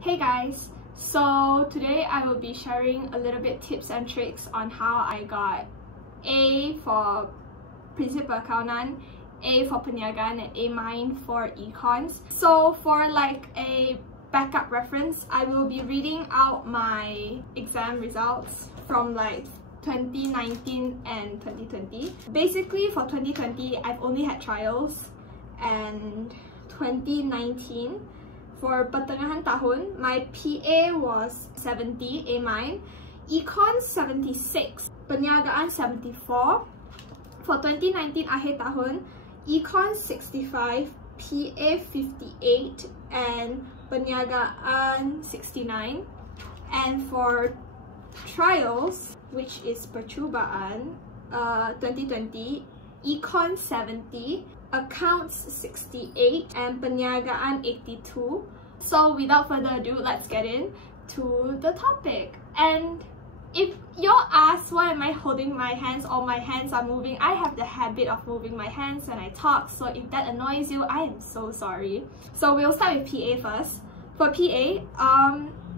Hey guys, so today I will be sharing a little bit tips and tricks on how I got A for Prinsip Perakaunan, A for Perniagaan, and A- for Econs. So for like a backup reference, I will be reading out my exam results from like 2019 and 2020. Basically for 2020, I've only had trials, and 2019 for pertengahan tahun, my PA was 70, A-, Econ 76, Perniagaan 74. For 2019 akhir tahun, Econ 65, PA 58, and Perniagaan 69. And for trials, which is percubaan, 2020, Econ 70, Accounts 68, and Perniagaan 82. So without further ado, let's get into the topic. And if y'all ask why am I holding my hands or my hands are moving, I have the habit of moving my hands when I talk, so if that annoys you, I am so sorry. So we'll start with PA first. For PA,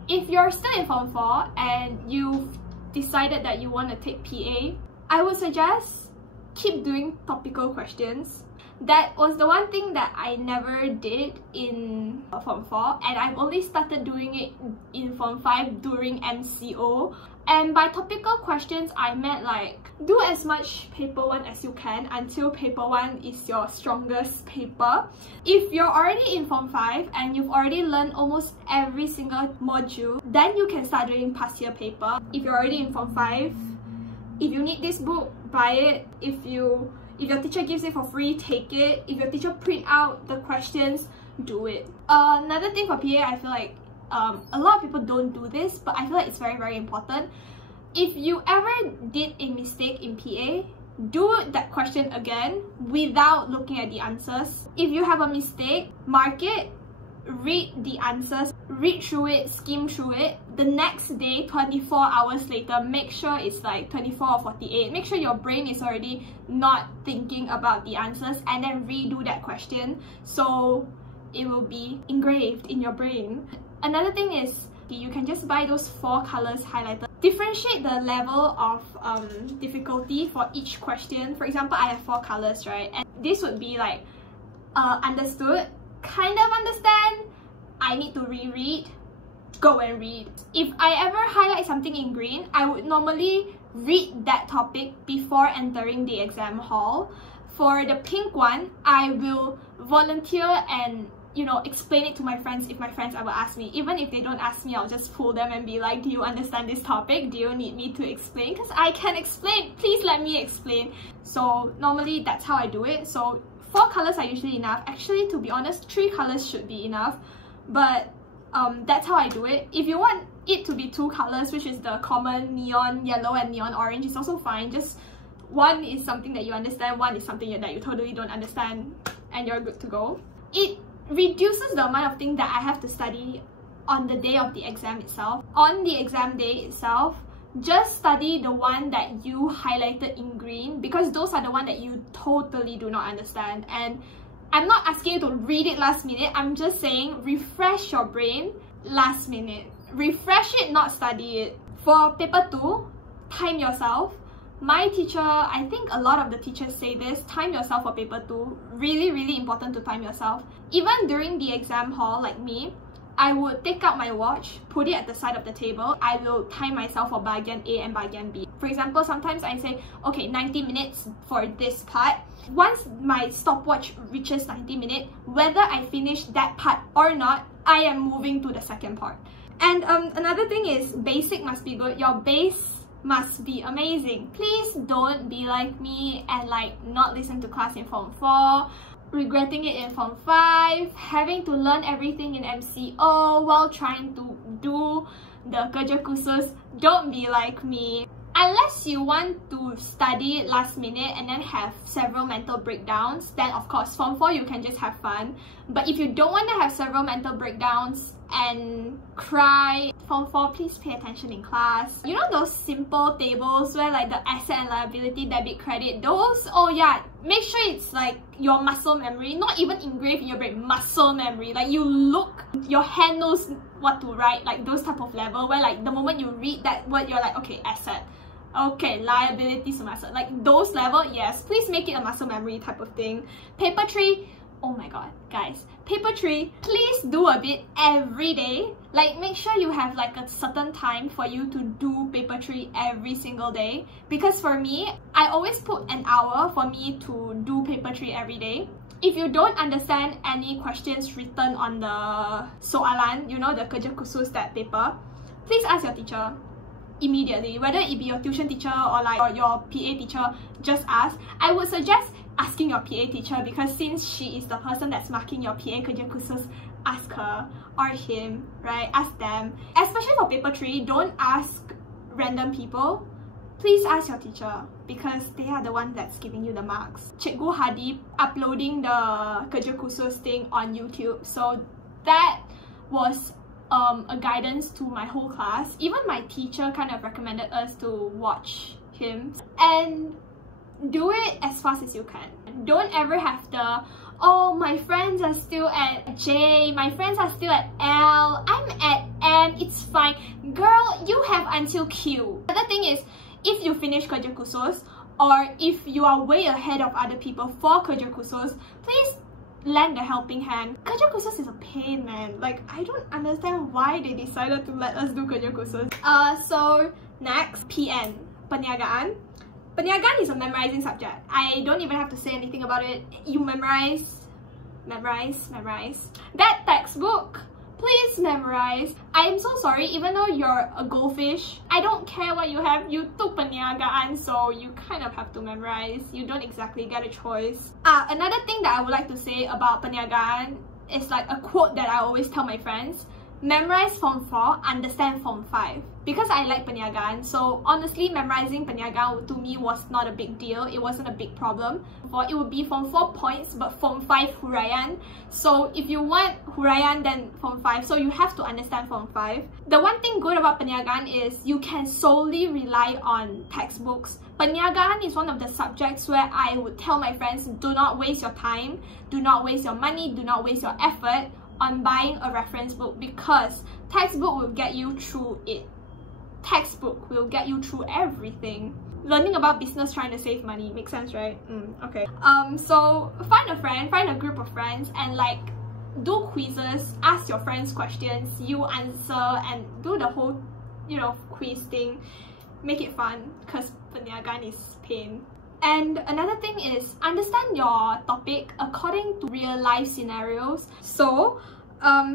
if you're still in Form 4 and you've decided that you want to take PA, I would suggest keep doing topical questions. That was the one thing that I never did in Form 4, and I've only started doing it in Form 5 during MCO. And by topical questions, I meant like do as much paper 1 as you can until paper 1 is your strongest paper. If you're already in Form 5 and you've already learned almost every single module, then you can start doing past year paper. If you're already in Form 5, if you need this book, buy it. If your teacher gives it for free, take it. If your teacher print out the questions, do it. Another thing for PA, I feel like a lot of people don't do this, but I feel like it's very, very important. If you ever did a mistake in PA, do that question again without looking at the answers. If you have a mistake, mark it, read the answers, read through it, skim through it. The next day, 24 hours later, make sure it's like 24 or 48. Make sure your brain is already not thinking about the answers, and then redo that question so it will be engraved in your brain. Another thing is you can just buy those 4 colors highlighted. Differentiate the level of difficulty for each question. For example, I have 4 colors, right? And this would be like understood, kind of understand, I need to reread, go and read. If I ever highlight something in green, I would normally read that topic before entering the exam hall. For the pink one, I will volunteer and explain it to my friends if my friends ever ask me. Even if they don't ask me, I'll just pull them and be like, do you understand this topic? Do you need me to explain? Because I can explain. Please let me explain. So normally that's how I do it. So 4 colors are usually enough. Actually, to be honest, 3 colors should be enough. But that's how I do it. If you want it to be 2 colors, which is the common neon yellow and neon orange, is also fine. Just one is something that you understand, one is something that you totally don't understand, and you're good to go. It reduces the amount of things that I have to study on the day of the exam itself. On the exam day itself, just study the one that you highlighted in green, because those are the one that you totally do not understand. And I'm not asking you to read it last minute, I'm just saying refresh your brain last minute. Refresh it, not study it. For paper 2, time yourself. My teacher, I think a lot of the teachers say this, time yourself for paper 2. Really, really important to time yourself. Even during the exam hall, like me, I would take out my watch, put it at the side of the table. I will time myself for bahagian A and bahagian B. For example, sometimes I say, okay, 90 minutes for this part. Once my stopwatch reaches 90 minutes, whether I finish that part or not, I am moving to the second part. And another thing is, basic must be good. Your base must be amazing. Please don't be like me and like not listen to class in Form 4, regretting it in Form 5, having to learn everything in MCO while trying to do the kerja khusus. Don't be like me. Unless you want to study it last minute and then have several mental breakdowns, then of course Form 4 you can just have fun. But if you don't want to have several mental breakdowns and cry. Form 4, please pay attention in class. You know those simple tables where like the asset and liability, debit, credit, those? Oh yeah, make sure it's like your muscle memory, not even engraved in your brain, muscle memory. Like you look, your hand knows what to write, like those type of level where like the moment you read that word, you're like, okay, asset. Okay, liabilities to muscle. Like those level, yes, please make it a muscle memory type of thing. Paper 3, oh my god, guys. Paper 3, please do a bit every day. Like make sure you have like a certain time for you to do paper 3 every single day. Because for me, I always put an hour for me to do paper 3 every day. If you don't understand any questions written on the soalan, you know, the kerja khusus, that paper, please ask your teacher immediately. Whether it be your tuition teacher or like your PA teacher, just ask. I would suggest asking your PA teacher, because since she is the person that's marking your PA kerja khusus, ask her or him, right? Ask them. Especially for paper 3, don't ask random people. Please ask your teacher, because they are the one that's giving you the marks. Cikgu Hadi uploading the kerja khusus thing on YouTube, so that was a guidance to my whole class. Even my teacher kind of recommended us to watch him. And do it as fast as you can. Don't ever have the, oh, my friends are still at J, my friends are still at L, I'm at M, it's fine. Girl, you have until Q. The other thing is, if you finish kerja khusus, or if you are way ahead of other people for kerja khusus, please lend a helping hand. Kerja khusus is a pain, man. Like, I don't understand why they decided to let us do kerja khusus. So next, PN, Perniagaan. Perniagaan is a memorizing subject. I don't even have to say anything about it. You memorize. That textbook, please memorize. I am so sorry, even though you're a goldfish, I don't care what you have, you took Perniagaan, so you kind of have to memorize. You don't exactly get a choice. Another thing that I would like to say about Perniagaan is like a quote that I always tell my friends. Memorize Form 4, understand Form 5. Because I like Perniagaan, so honestly memorizing Perniagaan to me was not a big deal. It wasn't a big problem. It would be Form 4 points, but Form 5 huraian. So if you want huraian, then Form 5. So you have to understand Form 5. The one thing good about Perniagaan is you can solely rely on textbooks. Perniagaan is one of the subjects where I would tell my friends, do not waste your time, do not waste your money, do not waste your effort on buying a reference book, because textbook will get you through it. Textbook will get you through everything. Learning about business trying to save money makes sense, right? Okay. So find a friend, find a group of friends, and like do quizzes, ask your friends questions, you answer, and do the whole, you know, quiz thing. Make it fun, because Perniagaan is pain. And another thing is, understand your topic according to real life scenarios. So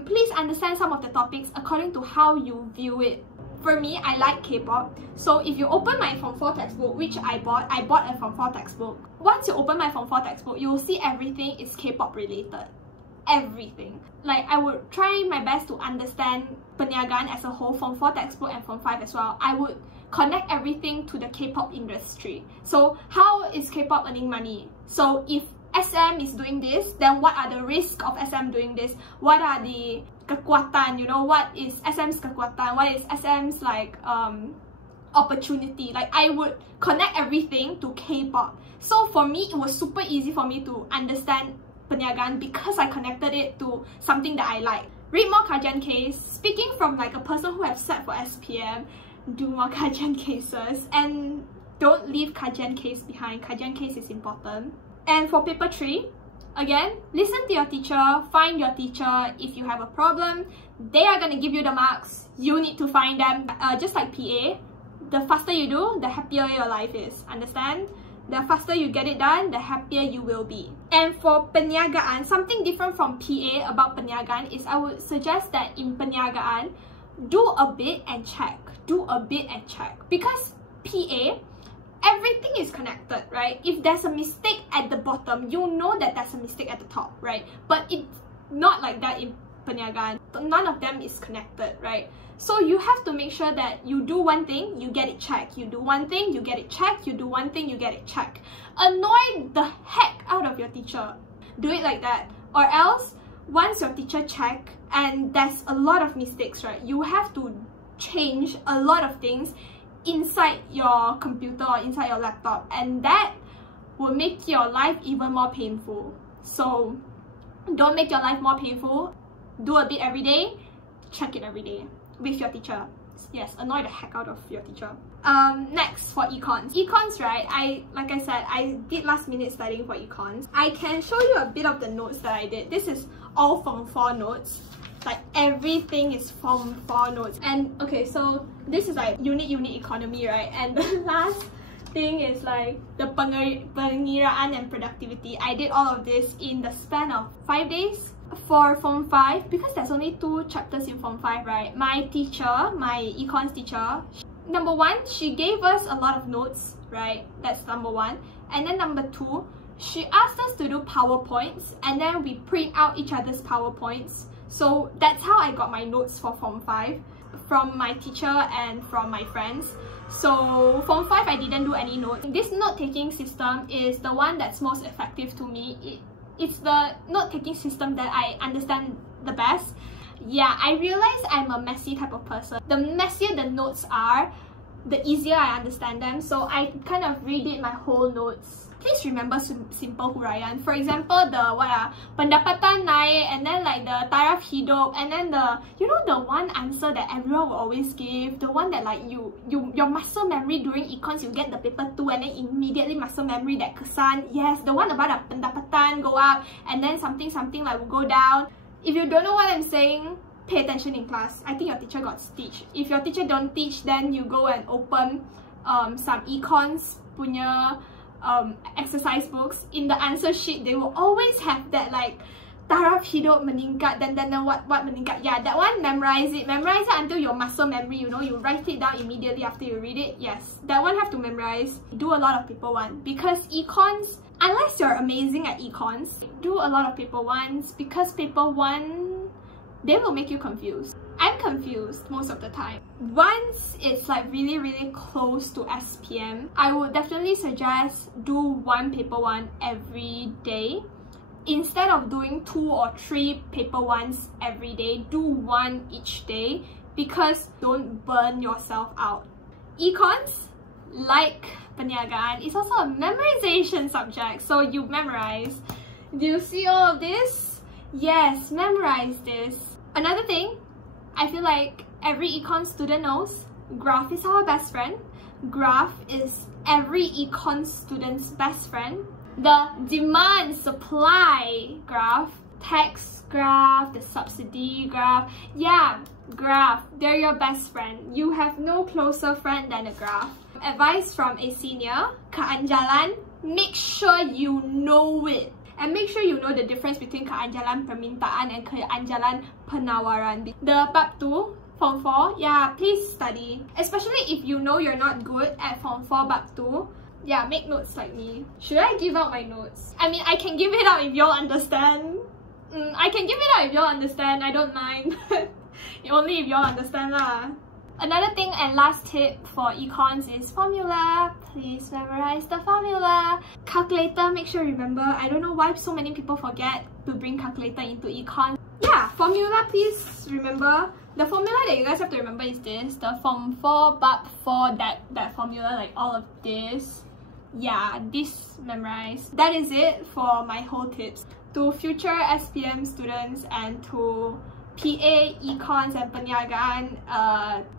please understand some of the topics according to how you view it. For me, I like K-pop. So if you open my Form 4 textbook, which I bought a Form 4 textbook. Once you open my Form 4 textbook, you will see everything is K-pop related. Everything. Like, I would try my best to understand Perniagaan as a whole, Form 4 textbook and Form 5 as well. I would connect everything to the K-pop industry. So how is K-pop earning money? So if SM is doing this, then what are the risks of SM doing this? What are the kekuatan, you know, what is SM's kekuatan? What is SM's like opportunity? Like, I would connect everything to K-pop. So for me, it was super easy for me to understand Perniagaan because I connected it to something that I like. Read more kajian case. Speaking from like a person who has sat for SPM, do more kajian cases and don't leave kajian case behind. Kajian case is important. And for paper 3, again, listen to your teacher, find your teacher. If you have a problem, they are going to give you the marks. You need to find them. Just like PA, the faster you do, the happier your life is. Understand? The faster you get it done, the happier you will be. And for Perniagaan, something different from PA about Perniagaan is I would suggest that in Perniagaan, do a bit and check. Do a bit and check. Because PA, everything is connected, right? If there's a mistake at the bottom, you know that there's a mistake at the top, right? But it's not like that in Perniagaan. None of them is connected, right? So you have to make sure that you do one thing, you get it checked. You do one thing, you get it checked. You do one thing, you get it checked. Annoy the heck out of your teacher. Do it like that. Or else, once your teacher check and there's a lot of mistakes, right? You have to change a lot of things inside your computer or inside your laptop, and that will make your life even more painful. So don't make your life more painful. Do a bit every day, check it every day with your teacher. Yes, annoy the heck out of your teacher. Next, for econs. Econs, right? Like I said, I did last minute studying for econs. I can show you a bit of the notes that I did. This is all Form 4 notes. Like everything is Form 4 notes. And okay, so this is like unit economy, right? And the last thing is like the Perniagaan and productivity. I did all of this in the span of 5 days. For Form 5, because there's only 2 chapters in Form 5, right? My teacher, my econs teacher, number 1, she gave us a lot of notes, right? That's number 1. And then number 2, she asked us to do PowerPoints, and then we print out each other's PowerPoints. So that's how I got my notes for Form 5, from my teacher and from my friends. So Form 5, I didn't do any notes. This note-taking system is the one that's most effective to me. It's the note-taking system that I understand the best. Yeah, I realize I'm a messy type of person. The messier the notes are, the easier I understand them. So I kind of redid my whole notes. Please remember simple huraian. For example, the pendapatan naik, and then like the taraf hidup, and then the, you know, the one answer that everyone will always give, the one that like your muscle memory during econs, you get the paper 2 and then immediately muscle memory that kesan. Yes, the one about the pendapatan go up and then something like will go down. If you don't know what I'm saying, pay attention in class. I think your teacher got teach. If your teacher don't teach, then you go and open some econs punya exercise books. In the answer sheet, they will always have that like taraf hidup meningkat, then what meningkat. Yeah, that one, memorize it until your muscle memory, you know, you write it down immediately after you read it. Yes, that one have to memorize. Do a lot of paper 1, because econs, unless you're amazing at econs, do a lot of paper 1s, because paper 1, they will make you confused. I'm confused most of the time. Once it's like really close to SPM, I would definitely suggest do 1 paper 1 every day. Instead of doing 2 or 3 paper 1s every day, do 1 each day, because don't burn yourself out. Econs, like Perniagaan, is also a memorization subject, so you memorize. Do you see all of this? Yes, memorize this. Another thing, I feel like every econ student knows, graph is our best friend. Graph is every econ student's best friend. The demand supply graph, tax graph, the subsidy graph, yeah, graph, they're your best friend. You have no closer friend than a graph. Advice from a senior, keanjalan, make sure you know it. And make sure you know the difference between keanjalan permintaan and keanjalan penawaran. The bab 2, Form 4, yeah, please study. Especially if you know you're not good at Form 4 bab 2. Yeah, make notes like me. Should I give out my notes? I mean, I can give it out if y'all understand. I can give it out if y'all understand, I don't mind. Only if y'all understand lah. Another thing and last tip for econs is formula. Please memorize the formula. Calculator, make sure you remember. I don't know why so many people forget to bring calculator into econ. Yeah, formula, please remember. The formula that you guys have to remember is this. The Form 4 bab 4, that formula, like all of this. Yeah, this memorize. That is it for my whole tips. To future SPM students and to PA, Econs and Perniagaan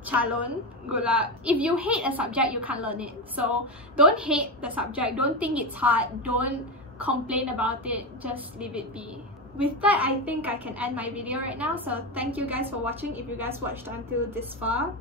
calon, good luck. If you hate a subject, you can't learn it. So don't hate the subject, don't think it's hard, don't complain about it, just leave it be. With that, I think I can end my video right now. So thank you guys for watching if you guys watched until this far.